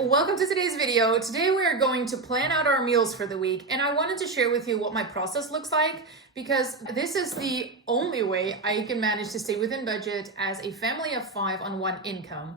welcome to today's video. Today we are going to plan out our meals for the week, and I wanted to share with you what my process looks like because this is the only way I can manage to stay within budget as a family of 5 on one income.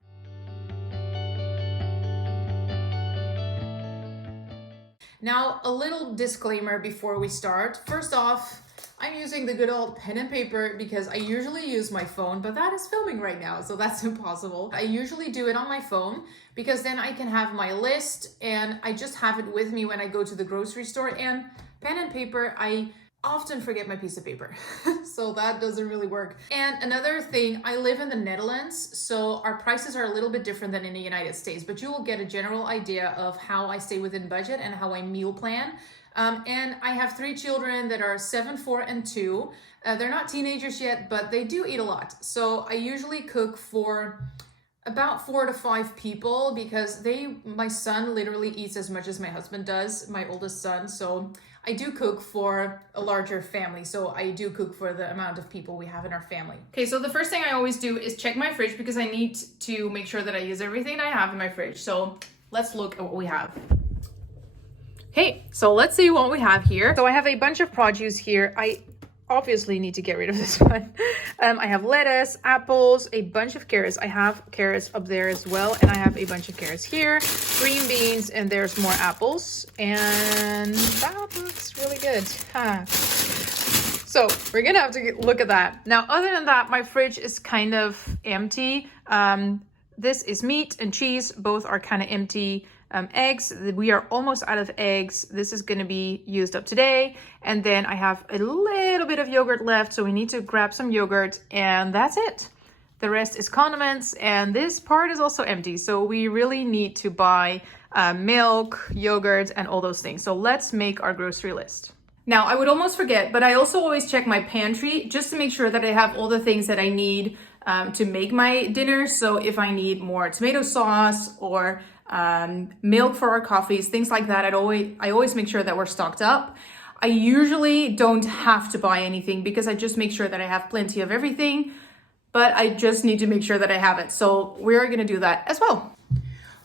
Now, a little disclaimer before we start. First off, I'm using the good old pen and paper because I usually use my phone, but that is filming right now, so that's impossible. I usually do it on my phone because then I can have my list and I just have it with me when I go to the grocery store. And pen and paper, I often forget my piece of paper, so that doesn't really work. And another thing, I live in the Netherlands, so our prices are a little bit different than in the United States, but you will get a general idea of how I stay within budget and how I meal plan. And I have 3 children that are 7, 4, and 2. They're not teenagers yet, but they do eat a lot. So I usually cook for about 4 to 5 people because my son literally eats as much as my husband does, my oldest son. So I do cook for a larger family. So I do cook for the amount of people we have in our family. Okay, so the first thing I always do is check my fridge because I need to make sure that I use everything I have in my fridge. So let's look at what we have. Okay, so let's see what we have here. So I have a bunch of produce here. I obviously need to get rid of this one. I have lettuce, apples, a bunch of carrots. I have carrots up there as well. And I have a bunch of carrots here, green beans, and there's more apples. And that looks really good. So we're gonna have to look at that. Now, other than that, my fridge is kind of empty. This is meat and cheese. Both are kind of empty. Eggs, we are almost out of eggs. This is going to be used up today. And then I have a little bit of yogurt left, so we need to grab some yogurt, and that's it. The rest is condiments, and this part is also empty. So we really need to buy milk, yogurt, and all those things. So let's make our grocery list. Now, I would almost forget, but I also always check my pantry just to make sure that I have all the things that I need to make my dinner. So if I need more tomato sauce or milk for our coffees, things like that, I always make sure that we're stocked up. I usually don't have to buy anything because I just make sure that I have plenty of everything, but I just need to make sure that I have it. So we're gonna do that as well.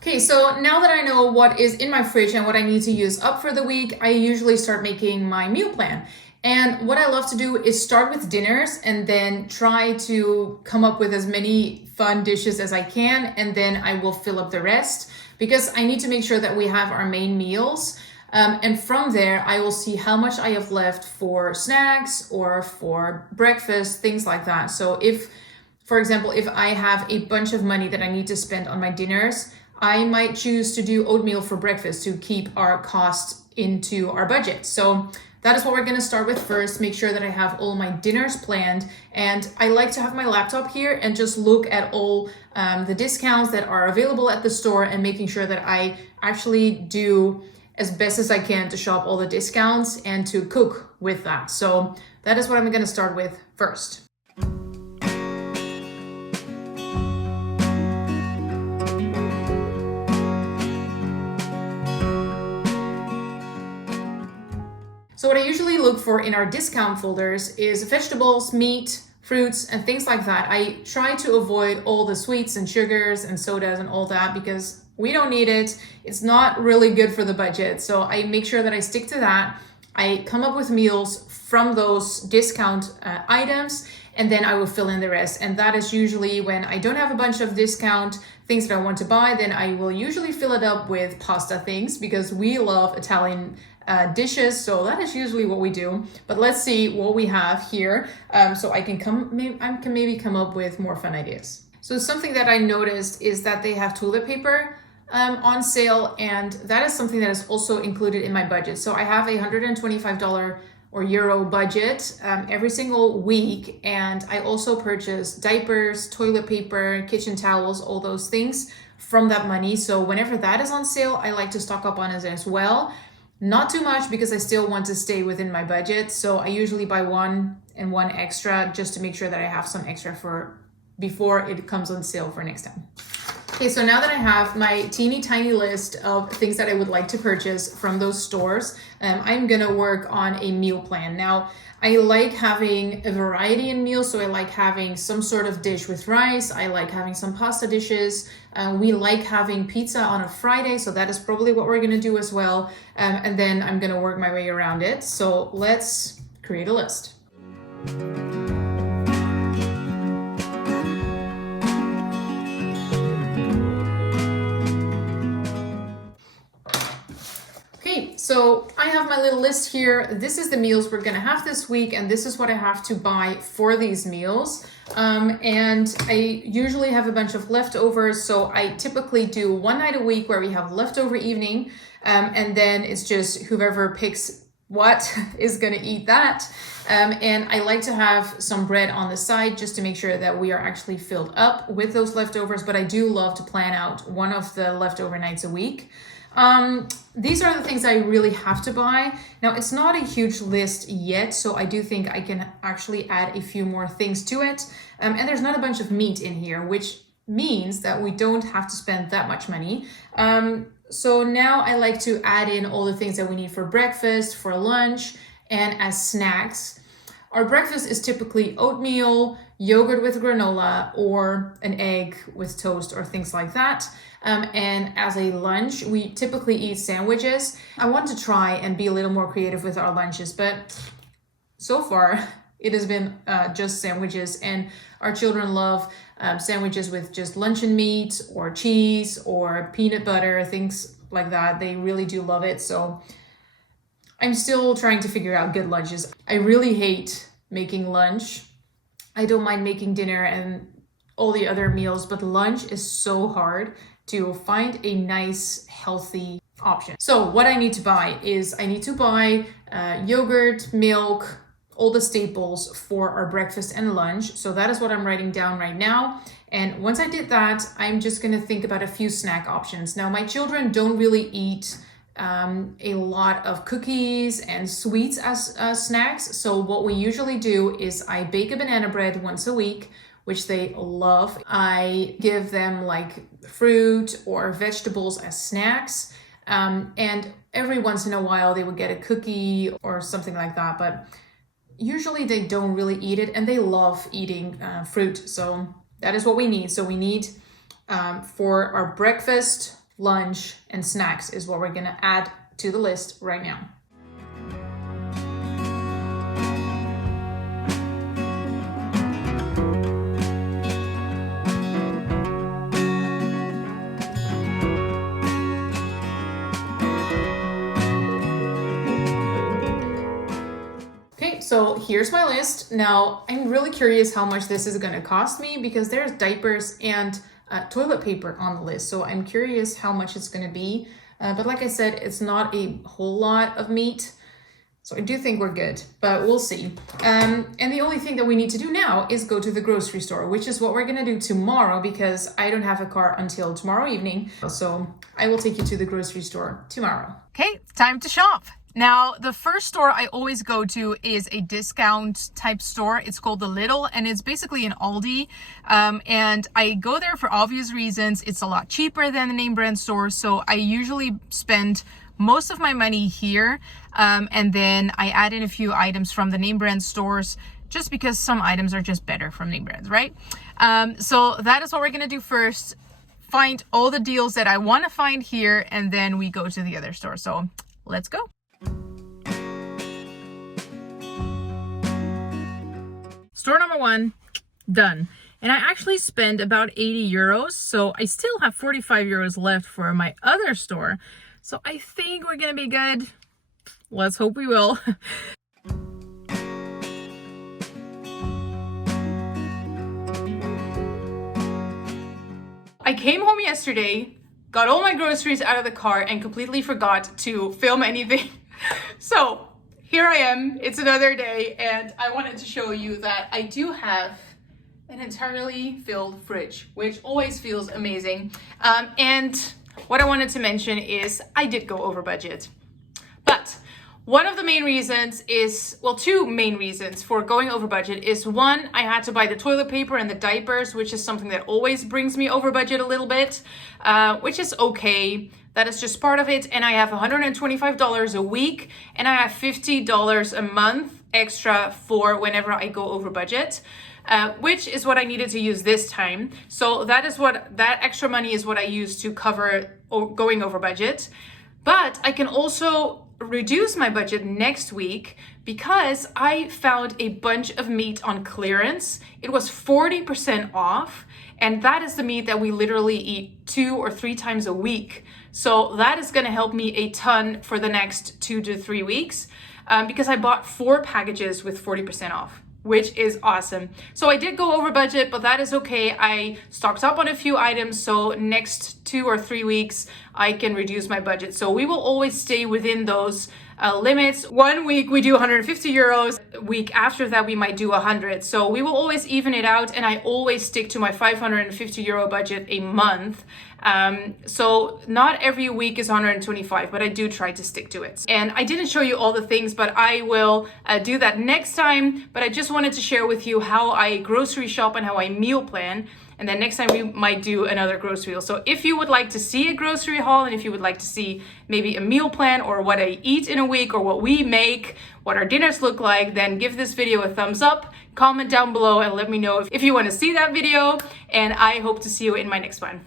Okay, so now that I know what is in my fridge and what I need to use up for the week, I usually start making my meal plan. And what I love to do is start with dinners and then try to come up with as many fun dishes as I can, and then I will fill up the rest because I need to make sure that we have our main meals. And from there, I will see how much I have left for snacks or for breakfast, things like that. So if, for example, if I have a bunch of money that I need to spend on my dinners, I might choose to do oatmeal for breakfast to keep our cost into our budget. So that is what we're gonna start with first, make sure that I have all my dinners planned. And I like to have my laptop here and just look at all the discounts that are available at the store and making sure that I actually do as best as I can to shop all the discounts and to cook with that. So that is what I'm gonna start with first. So what I usually look for in our discount folders is vegetables, meat, fruits, and things like that. I try to avoid all the sweets and sugars and sodas and all that because we don't need it. It's not really good for the budget. So I make sure that I stick to that. I come up with meals from those discount items, and then I will fill in the rest. And that is usually when I don't have a bunch of discount things that I want to buy, then I will usually fill it up with pasta things because we love Italian dishes, so that is usually what we do. But let's see what we have here, so I can maybe come up with more fun ideas. So something that I noticed is that they have toilet paper on sale, and that is something that is also included in my budget. So I have a $125 or euro budget every single week, and I also purchase diapers, toilet paper, kitchen towels, all those things from that money. So whenever that is on sale, I like to stock up on it as well. Not too much because I still want to stay within my budget. So I usually buy one and one extra just to make sure that I have some extra for before it comes on sale for next time. Okay, so now that I have my teeny tiny list of things that I would like to purchase from those stores, I'm gonna work on a meal plan. Now, I like having a variety in meals, so I like having some sort of dish with rice. I like having some pasta dishes. We like having pizza on a Friday, so that is probably what we're gonna do as well. And then I'm gonna work my way around it. So let's create a list. So I have my little list here. This is the meals we're gonna have this week, and this is what I have to buy for these meals. And I usually have a bunch of leftovers, so I typically do one night a week where we have leftover evening, and then it's just whoever picks what is gonna eat that. And I like to have some bread on the side just to make sure that we are actually filled up with those leftovers, but I do love to plan out one of the leftover nights a week. These are the things I really have to buy. Now, it's not a huge list yet, so I do think I can actually add a few more things to it. And there's not a bunch of meat in here, which means that we don't have to spend that much money. So now I like to add in all the things that we need for breakfast, for lunch, and as snacks. Our breakfast is typically oatmeal, yogurt with granola, or an egg with toast or things like that. And as a lunch, we typically eat sandwiches. I want to try and be a little more creative with our lunches, but so far it has been just sandwiches, and our children love sandwiches with just luncheon meat or cheese or peanut butter, things like that. They really do love it. So I'm still trying to figure out good lunches. I really hate making lunch. I don't mind making dinner and all the other meals, but lunch is so hard to find a nice, healthy option. So what I need to buy is I need to buy yogurt, milk, all the staples for our breakfast and lunch. So that is what I'm writing down right now. And once I did that, I'm just gonna think about a few snack options. Now, my children don't really eat a lot of cookies and sweets as snacks. So what we usually do is I bake a banana bread once a week, which they love. I give them like fruit or vegetables as snacks. And every once in a while they would get a cookie or something like that, but usually they don't really eat it, and they love eating fruit. So that is what we need. So we need for our breakfast, lunch, and snacks is what we're gonna add to the list right now. So here's my list. Now, I'm really curious how much this is gonna cost me because there's diapers and toilet paper on the list. So I'm curious how much it's gonna be. But like I said, it's not a whole lot of meat. So I do think we're good, but we'll see. And the only thing that we need to do now is go to the grocery store, which is what we're gonna do tomorrow because I don't have a car until tomorrow evening. So I will take you to the grocery store tomorrow. Okay, time to shop. Now, the first store I always go to is a discount type store. It's called The Little, and it's basically an Aldi. And I go there for obvious reasons. It's a lot cheaper than the name brand stores. So I usually spend most of my money here. And then I add in a few items from the name brand stores just because some items are just better from name brands, right? So that is what we're gonna do first. Find all the deals that I wanna find here, and then we go to the other store. So let's go. Store number one, done. And I actually spent about 80 euros. So I still have 45 euros left for my other store. So I think we're gonna be good. Let's hope we will. I came home yesterday, got all my groceries out of the car, and completely forgot to film anything. So here I am, it's another day, and I wanted to show you that I do have an entirely filled fridge, which always feels amazing. And what I wanted to mention is I did go over budget. But One of the main reasons is, well, two main reasons for going over budget is one, I had to buy the toilet paper and the diapers, which is something that always brings me over budget a little bit, which is okay. That is just part of it. And I have $125 a week and I have $50 a month extra for whenever I go over budget. Which is what I needed to use this time. So that extra money is what I use to cover going over budget. But I can also reduce my budget next week because I found a bunch of meat on clearance. It was 40% off, and that is the meat that we literally eat 2 or 3 times a week. So that is gonna help me a ton for the next 2 to 3 weeks because I bought 4 packages with 40% off, which is awesome. So I did go over budget, but that is okay. I stocked up on a few items, so next 2 or 3 weeks, I can reduce my budget. So we will always stay within those limits. 1 week we do 150 euros, a week after that we might do 100. So we will always even it out, and I always stick to my 550 euro budget a month. So not every week is 125, but I do try to stick to it. And I didn't show you all the things, but I will do that next time. But I just wanted to share with you how I grocery shop and how I meal plan. And then next time we might do another grocery haul. So if you would like to see a grocery haul, and if you would like to see maybe a meal plan or what I eat in a week or what we make, what our dinners look like, then give this video a thumbs up, comment down below and let me know if you want to see that video. And I hope to see you in my next one.